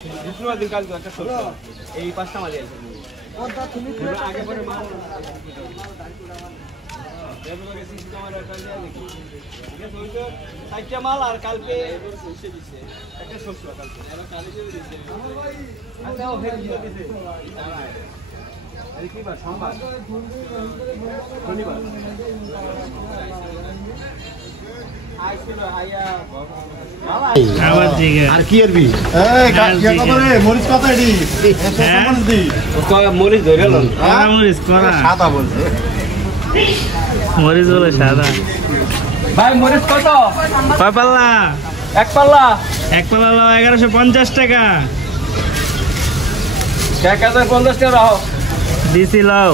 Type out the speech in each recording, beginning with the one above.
দিন কাল একটা সরষে এই পাঁচটা মাঝে আগে পরে মাল চারটা মাল আর কালকে একটা শস্য কালকে সোমবার শনিবার আর কি এরবি মরিচ কত এডি মরিচ ধরে মরিচ করা সাদা বলছে মরিচ বলে সাদা ভাই মরিচ কত কয় পাল্লা এক পাল্লা 1150 টাকা 1050 টাকা রাখো দিছি লাও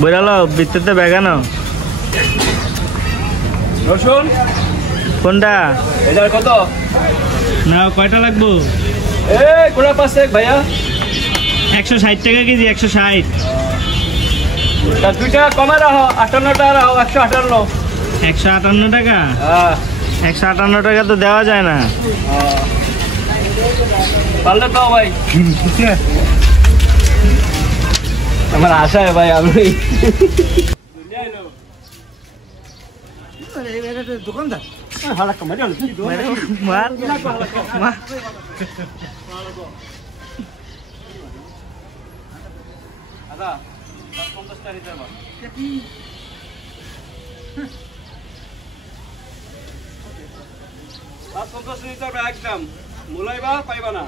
বইরা লাও ভিতরতে বেগানো রসুন কোনটা এটার কত না কয়টা লাগবো কোড়া পাশে ভাইয়া 160 টাকা কেজি 160 তা 2 টাকা কমে রাখো 58 টাকা রাখো 158 টাকা হ্যাঁ 158 টাকা তো দেওয়া যায় না পারলে তো ভাই আমার আশা ভাই আমি দোকানদার একদম মুলাইবা পাইবা না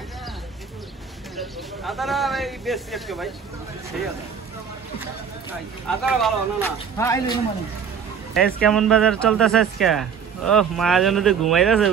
আদারা বেশ একটু ভাই আদারা ভালো না না কেমন বাজার চলতেছে আজকে ও মহাজন তো ঘুমাইতেছে